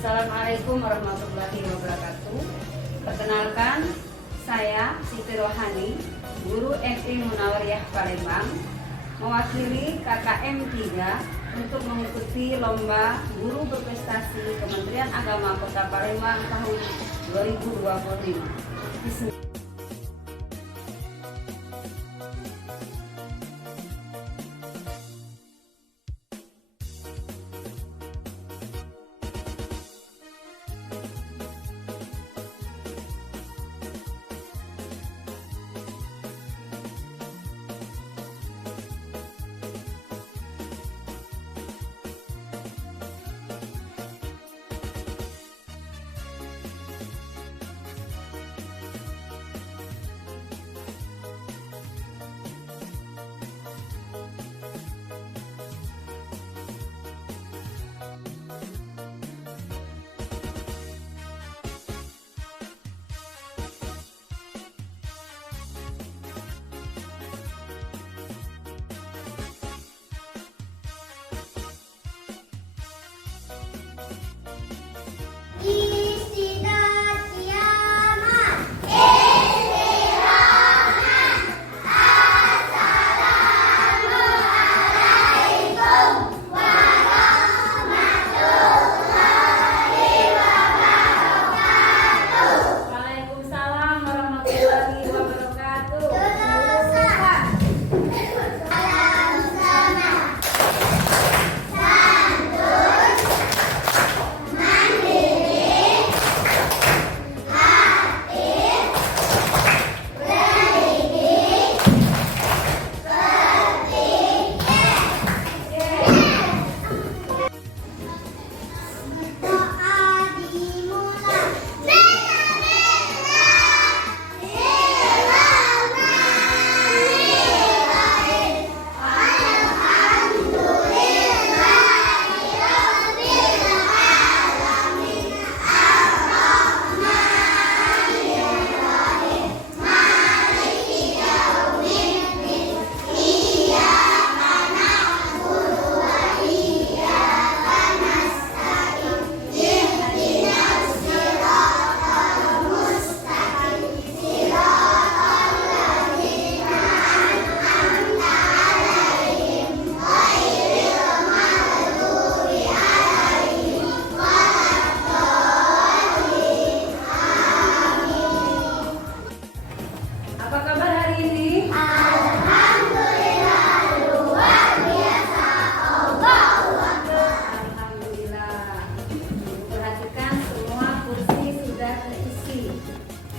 Assalamualaikum warahmatullahi wabarakatuh. Perkenalkan, saya Siti Rohani, guru MI Munawwariyah Palembang, mewakili KKM 3 untuk mengikuti lomba guru berprestasi Kementerian Agama Kota Palembang tahun 2025.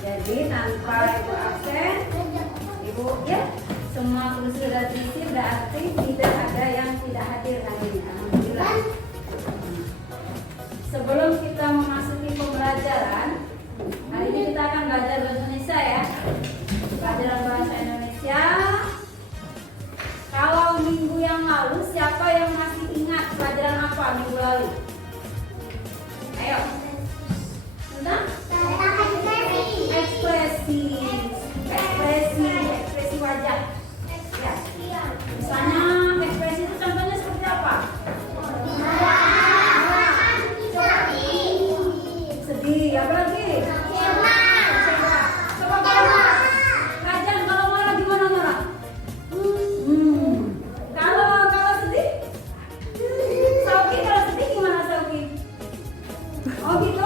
Jadi tanpa ibu absen, ibu ya semua kursi sudah terisi, berarti tidak ada yang tidak hadir hari ini. Alhamdulillah. Sebelum kita memasuki pembelajaran, hari ini kita akan belajar bahasa Indonesia ya. Pelajaran bahasa Indonesia. Kalau minggu yang lalu, siapa yang masih ingat pelajaran apa minggu lalu? Ayo. Tentang? Ekspresi wajah. Ya. Misalnya ekspresi itu contohnya seperti apa? Sedih. Apa lagi? Coba marah. Kajian kalau marah gimana marah? Kalau sedih? Sauki kalau sedih gimana Sauki? Oh gitu.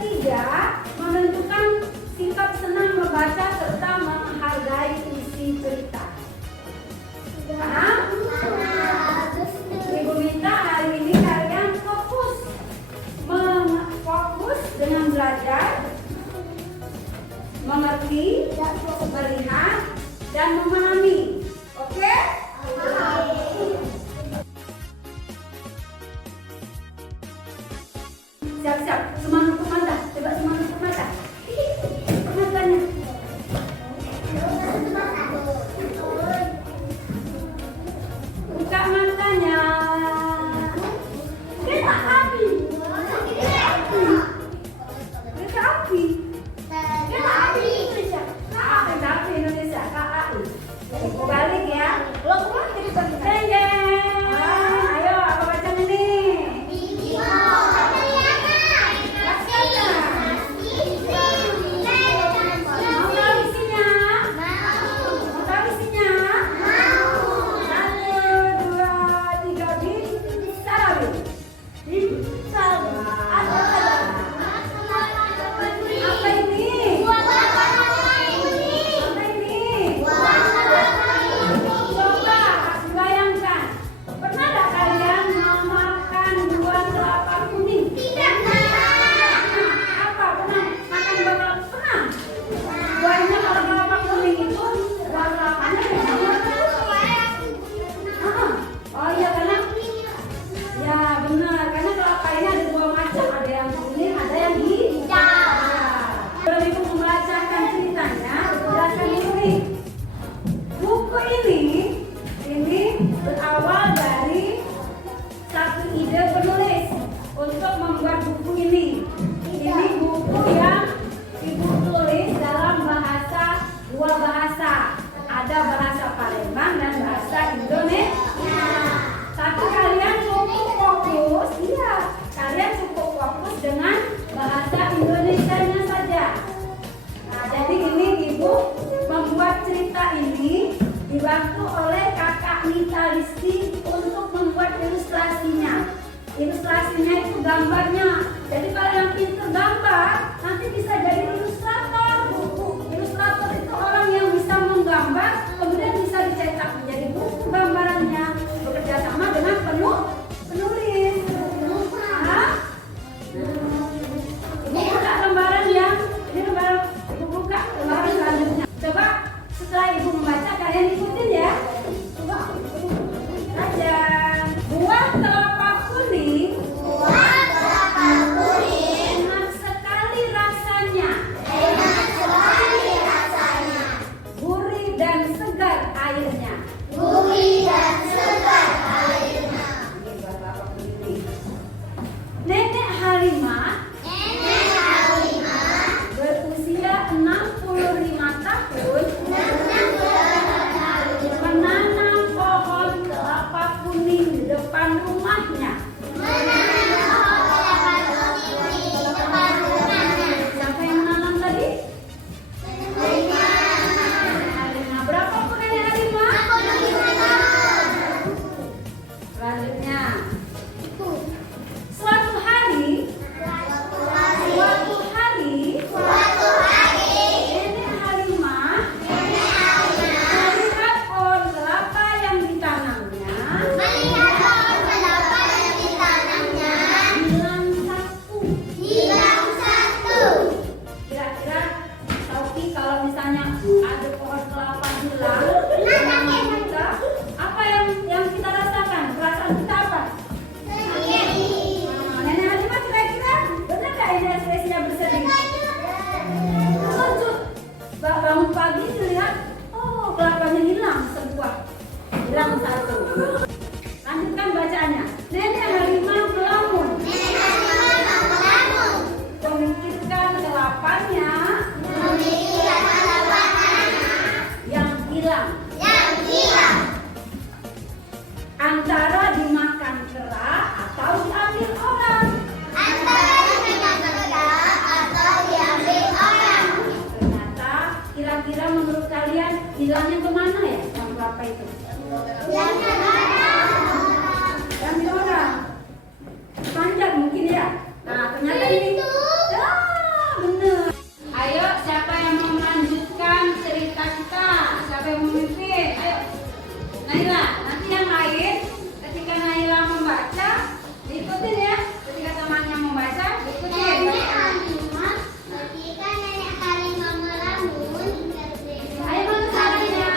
ketiga, menentukan sikap senang membaca serta menghargai isi cerita. Paham? Ibu minta hari ini kalian fokus dengan belajar, mengerti, melihat, dan memahami. Oke? Siap-siap, semangat mata. Coba semangat mata. Matanya. Buka matanya. Kita api. Kita api. Kita api Indonesia. Kita api Indonesia. KAI. Balik ya. Lo keluar jadi bagi. Ayo, apa bacaan ini? Berawal dari satu ide penulis untuk membuat buku ini. Ini buku yang ibu tulis dalam dua bahasa. Ada bahasa Palembang dan bahasa Indonesia. Tapi kalian cukup fokus, kalian cukup fokus dengan bahasa Indonesianya saja. Nah, jadi ini ibu membuat cerita ini dibantu oleh kakak Nita Listi untuk membuat ilustrasinya. Ilustrasinya itu gambarnya. Jadi kalau yang pintar gambar, nanti bisa jadi ilustrator. Ilustrator itu orang yang bisa menggambar, kemudian bisa dicetak menjadi buku gambarannya. Bekerja sama dengan penulis. Ibu buka lembaran yang ini lembaran. Ibu buka lembaran selanjutnya. Coba setelah ibu membaca, kalian ikutin ya. Coba belajar. Buah telapak kuning. Enak sekali rasanya. Gurih dan segar airnya. Ini buah telapak kuning. Nenek Halimah berusia 65 tahun menanam pohon kelapa kuning di depan rumahnya. Siapa yang menanam tadi? Halimah. Berapa umur Nenek Halimah? Selanjutnya, suatu hari Nenek Halimah melihat pohon kelapa yang ditanamnya hilang satu. Kira-kira Tauki kalau misalnya ada pohon kelapa hilang, apa yang kita rasakan? Perasaan kita apa? Nenek Halimah kira-kira benar nggak ini ekspresinya bersedih? Terkejut. Bangun pagi dilihat, oh kelapanya hilang sebuah, hilang satu. Lanjutkan bacaannya. Nenek Halimah melamun, memikirkan kelapanya yang hilang. Antara dimakan kera atau diambil orang. Ternyata kira-kira menurut kalian hilangnya kemana ya yang kelapa itu? Diambil orang. Panjang mungkin ya. Nah ternyata ini Naila. Nanti yang lain ketika Naila membaca diikutin ya. Ketika temannya membaca diikutin. Ketika nenek harimau melamun, Ayo mengucapkannya.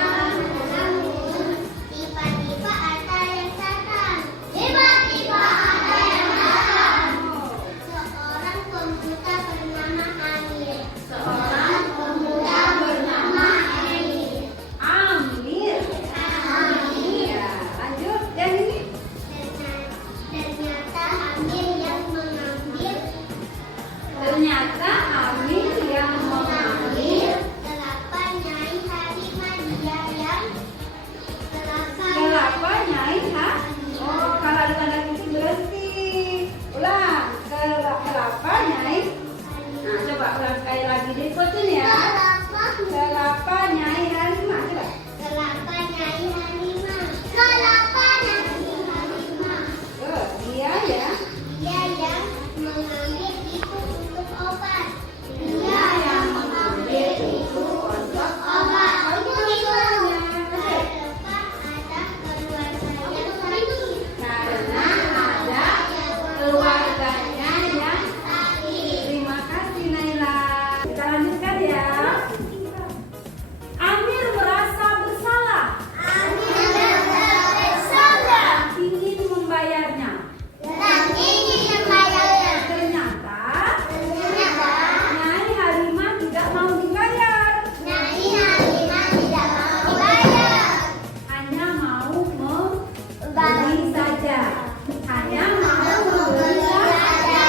tiba-tiba ada yang datang. Tiba-tiba ada yang datang. Seorang pemuda bernama Amir. Seorang Pemuda bernama Amir. Amir. Ya, lanjut. Dan ini Ternyata Amir yang mengambil ternyata Amir yang mengambil kelapa Nyai Halimah. Dia yang kelapa Nyai ha? Oh, kalau ada tanda titik berhenti. Ulang. Kelapa Nyai. Nah, coba ulang sekali lagi diikutin ya. Kelapa Nyai Halimah. Coba. Kelapa Nyai Halimah. Kelapa Nyai Halimah. Dia ya. Dia yang mengambil itu untuk obat. Dia yang mengambil itu untuk obat. Obat. Kamu tulisannya. Depan ada keluarga yang sakit. Karena ada keluarganya yang Sakit. terima kasih Naila. Kita lanjutkan ya. Amir merasa bersalah, Amir bersalah ingin membayarnya. dan ingin membayarnya. Ternyata Ternyata Nyai Halimah tidak mau dibayar, Nyai Halimah tidak mau dibayar. hanya mau membeli Balik saja. Hanya mau membeli saja.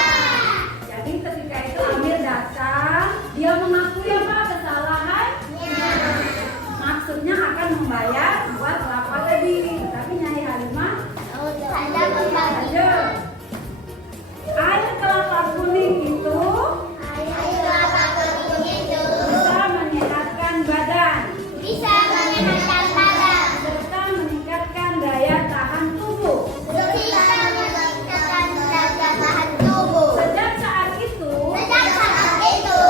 Jadi ketika itu Amir datang, dia mengakui apa kesalahannya. Maksudnya akan membayar buat kelapa tadi, tapi Nyai Halimah ada membagi. lanjut. Air kelapa kuning itu Air kelapa kuning itu bisa menyehatkan badan bisa menyehatkan badan, serta meningkatkan daya tahan tubuh. bisa meningkatkan daya tahan tubuh. Sejak saat itu, Sejak saat itu,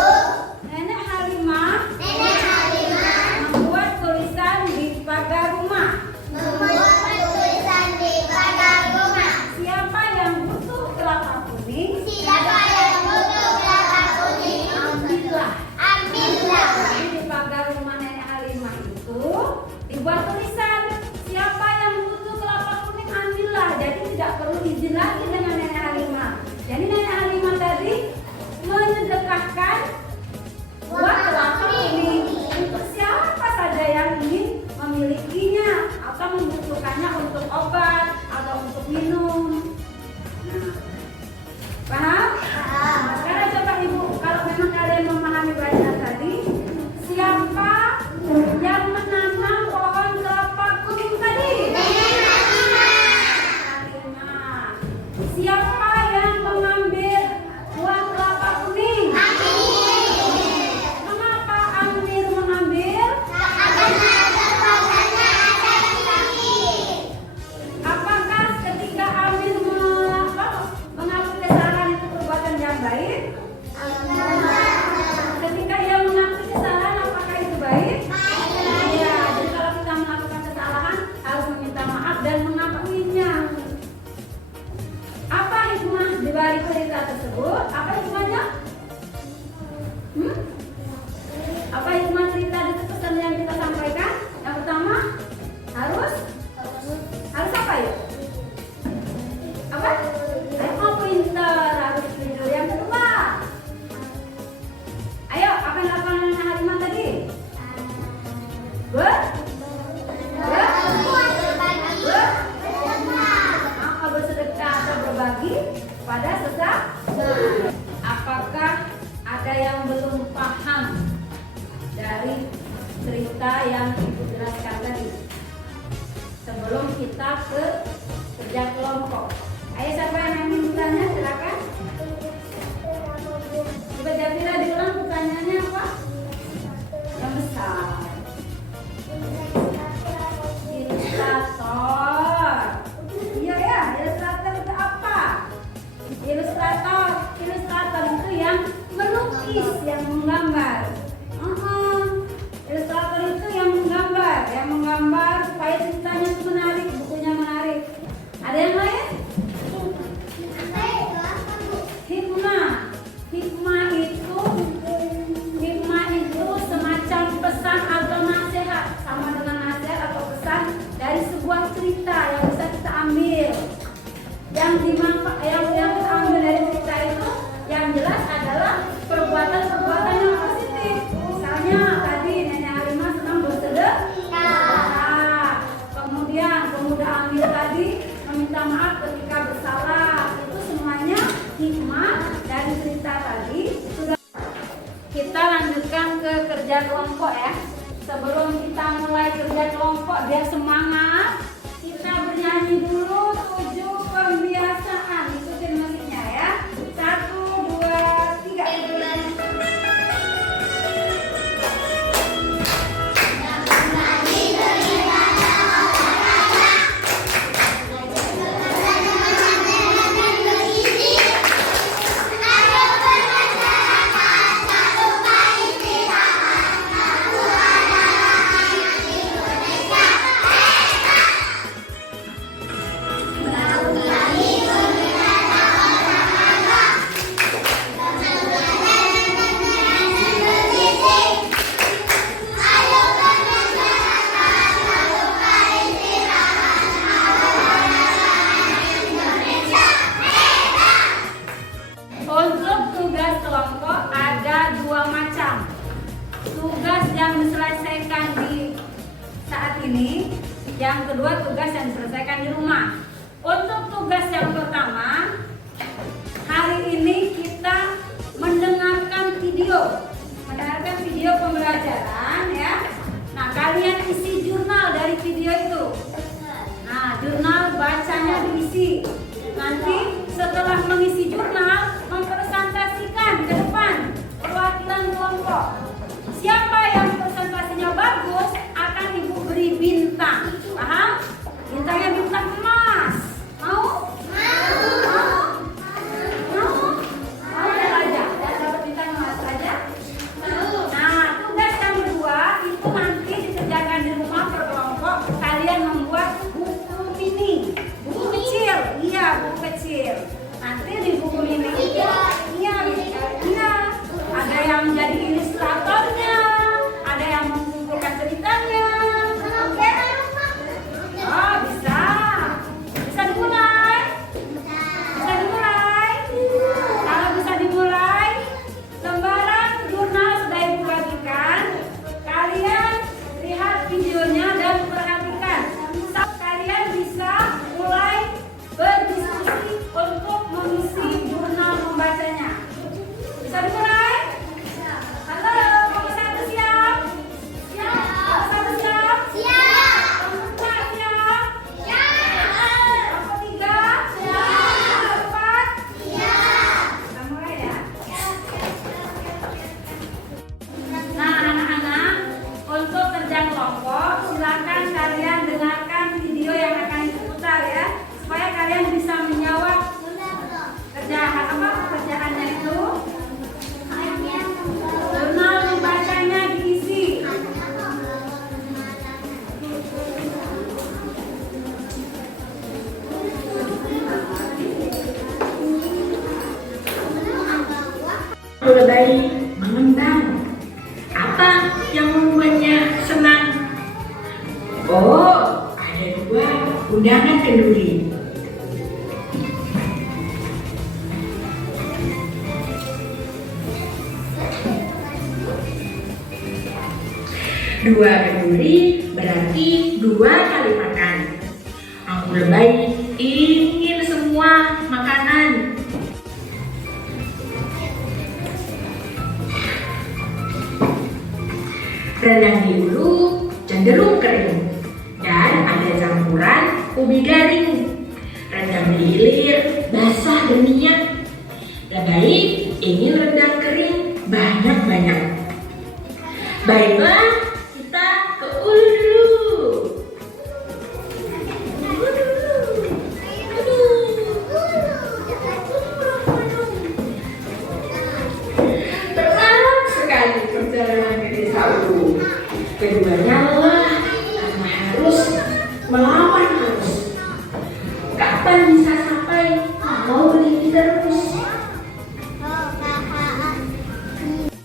Nenek Halimah Nenek Halimah membuat tulisan di pagar rumah. membuat tulisan di pagar rumah. Siapa yang butuh kelapa kuning, Siapa yang butuh kelapa kuning, ambillah. ambillah. Jadi di pagar rumah Nenek Halimah itu dibuat tulisan, siapa yang butuh kelapa kuning ambillah. Jadi tidak perlu izin lagi dengan Nenek Halimah. Jadi Nenek Halimah tadi menyedekahkan buat kelapa kuning untuk siapa saja yang ingin memilikinya atau membutuhkannya untuk obat atau untuk minum. Nah, paham? Nah, sekarang coba ibu, kalau memang kalian memahami bacaan tadi, siapa yang menanam pohon kelapa kuning tadi? Halimah. Siapa yang mengambil buah kelapa kuning? Mengapa Amir mengambil? Apakah ketika Amir mengaku kesalahan itu perbuatan yang baik? Ketika ia mengakui kesalahan, apakah itu baik? Iya, jadi kalau kita melakukan kesalahan harus meminta maaf dan mengakuinya. Apa hikmah di balik cerita tersebut? Apa hikmahnya? Apa hikmah cerita di pesan yang kita sampaikan? Yang pertama, harus apa ya? Apa? Ayo pintar, harus jujur. Yang kedua, ayo apa yang dilakukan Nenek Halimah tadi? Apa bersedekah atau berbagi pada sesama? Apakah ada yang belum paham dari cerita yang ibu jelaskan tadi? Sebelum kita ke kerja kelompok. Ayo siapa yang ingin bertanya silakan. Coba Jafira diulang pertanyaannya apa? Yang besar. Ilustrator. Iya ya, ilustrator itu apa? Ilustrator itu yang melukis, yang menggambar. Ilustrator itu yang menggambar supaya ceritanya itu menarik. kelompok ya. Sebelum kita mulai kerja kelompok biar semangat, kita bernyanyi dulu 7 pembiasaan. Ikutin musiknya ya. 1, 2, 3. Untuk tugas kelompok ada 2 macam. Tugas yang diselesaikan di saat ini, yang kedua tugas yang diselesaikan di rumah. Untuk tugas yang pertama, hari ini kita mendengarkan video pembelajaran ya. Nah, kalian isi jurnal dari video itu. Nah, jurnal bacanya diisi. Nanti setelah mengisi jurnal, mempresentasikan ke depan perwakilan kelompok. Siapa yang presentasinya bagus akan Ibu beri bintang. Paham? Bintangnya bintang emas. Mau? Mau? Mau ya aja? Dapat bintang emas aja? Nah, tugas yang kedua itu nanti dikerjakan di rumah per kelompok. Kalian membuat buku mini, buku kecil. Iya, buku kecil. Nanti di buku mini itu ada yang jadi ilustratornya, ada yang mengumpulkan ceritanya. Oke? Oh, bisa. Bisa dimulai? Bisa dimulai? Kalau bisa dimulai, lembaran jurnal sudah Ibu bagikan. Kalian lihat videonya dan perhatikan. Kalian bisa mulai berdiskusi untuk mengisi jurnal membacanya. Bisa dimulai? Halo, kamu satu siap? Siap. Kamu satu siap? Siap. Kamu dua siap? Siap. Kamu tiga? Siap. Kamu empat? Siap. Kita mulai ya. Nah, anak-anak, untuk kerja kelompok, silakan kalian dengarkan video yang akan diputar ya, supaya kalian bisa menjawab pekerjaannya itu. Jurnal membacanya diisi. Lebay mengembang. Apa yang membuatnya senang? Oh, ada 2 undangan kenduri. Dua kenduri berarti 2 kali makan. Aku lebay ingin semua makanan. Rendang di hulu cenderung kering dan ada campuran ubi garing. Rendang di hilir basah dan minyak. Lebay ingin rendang kering banyak-banyak. Baiklah, kita ke hulu dulu. Berat sekali perjalanan ke desa Ulu. Keduanya lelah karena harus melawan arus. Kapan bisa sampai kalau begini terus?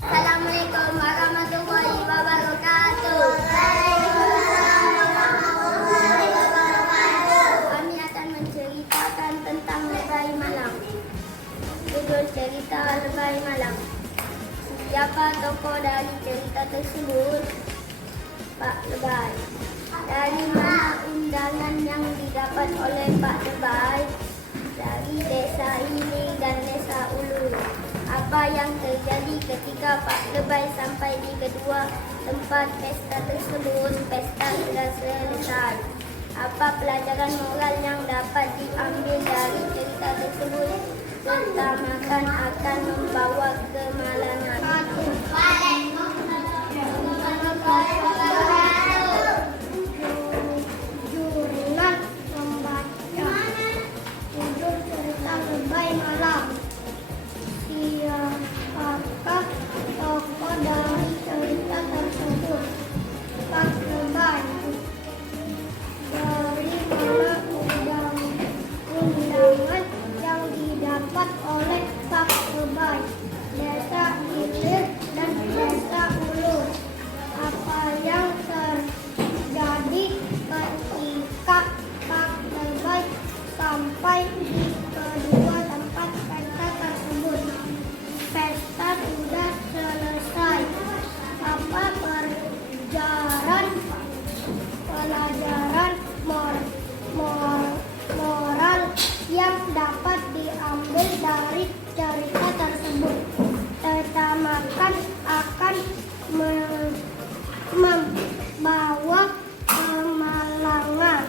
Assalamualaikum warahmatullahi wabarakatuh. Kami akan menceritakan tentang Lebay Malam. Judul cerita Lebay Malam. Siapa tokoh dari cerita tersebut? Pak Lebay. Dari mana undangan yang didapat oleh Pak Lebay? Dari desa ini dan desa Ulu. Apa Apa yang terjadi ketika Pak Lebay sampai di kedua tempat pesta tersebut? Pesta sudah selesai. Apa pelajaran moral yang dapat diambil dari cerita tersebut? Pertamakan akan membawa kemalangan. Jurnal membaca judul cerita Lebay Malam. Siapakah tokoh dari cerita tersebut? Pak Lebay. Dari mana undangan yang didapat oleh Pak Lebay? Desa Ilir dan Desa Ulur. Apa yang terjadi ketika Pak Lebay sampai di kedua tempat pesta tersebut? Pesta sudah selesai. Apa pelajaran moral yang dapat diambil dari cerita tersebut? Pertamakan akan membawa kemalangan.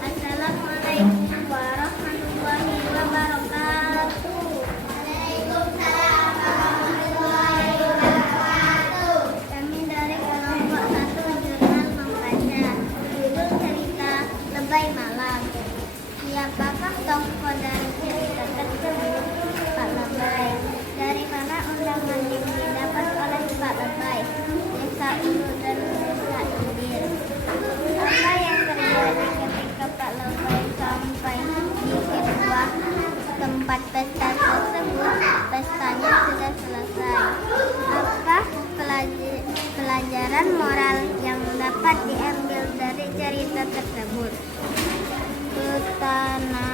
Assalamualaikum warahmatullahi wabarakatuh. Waalaikumsalam warahmatullahi wabarakatuh. Kami dari kelompok 1 jurnal membaca judul cerita Lebay Malam. Siapakah tokoh dari cerita tersebut? Pak Lebay. Dari mana undangan yang didapat oleh Pak Lebay? Desa Ulu dan Desa Ilir. Apa yang terjadi ketika Pak Lebay sampai di kedua tempat pesta tersebut? Pestanya sudah selesai. Apa pelajaran moral yang dapat diambil dari cerita tersebut? Ketanakan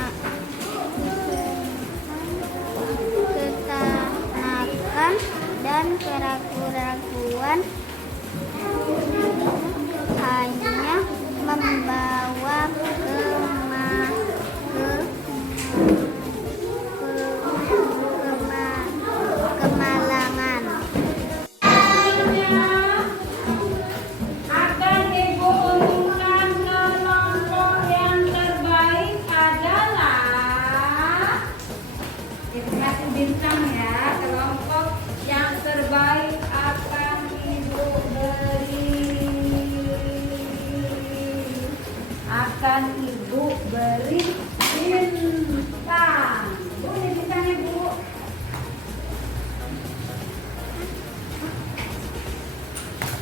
dan keraguan hanya membawa kemalangan. Akan Ibu umumkan kelompok yang terbaik adalah, dikasih bintang ya, kelompok yang terbaik akan Ibu beri bintang. Bu, ini bintangnya Bu.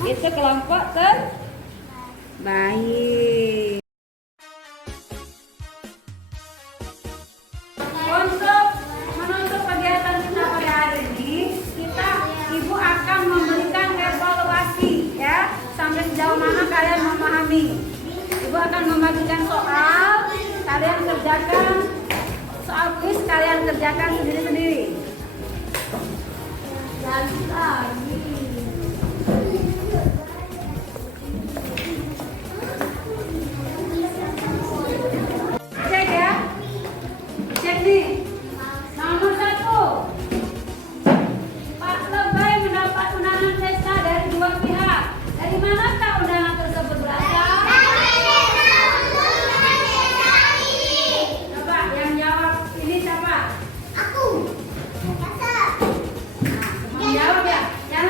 Itu kelompok terbaik. Untuk menutup kegiatan kita pada hari ini, Ibu akan memberikan evaluasi ya, sampai sejauh mana kalian memahami. Ibu akan membagikan soal, kalian kerjakan soal kuis, kalian kerjakan sendiri-sendiri. Lagi. Cek ya, cek nih. Nomor 1, Pak Lebay mendapat undangan pesta dari 2 pihak. Dari manakah undangan tersebut berasal? Coba yang jawab ini siapa? Aku. Nah, semua jawab ya. Yang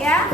ya.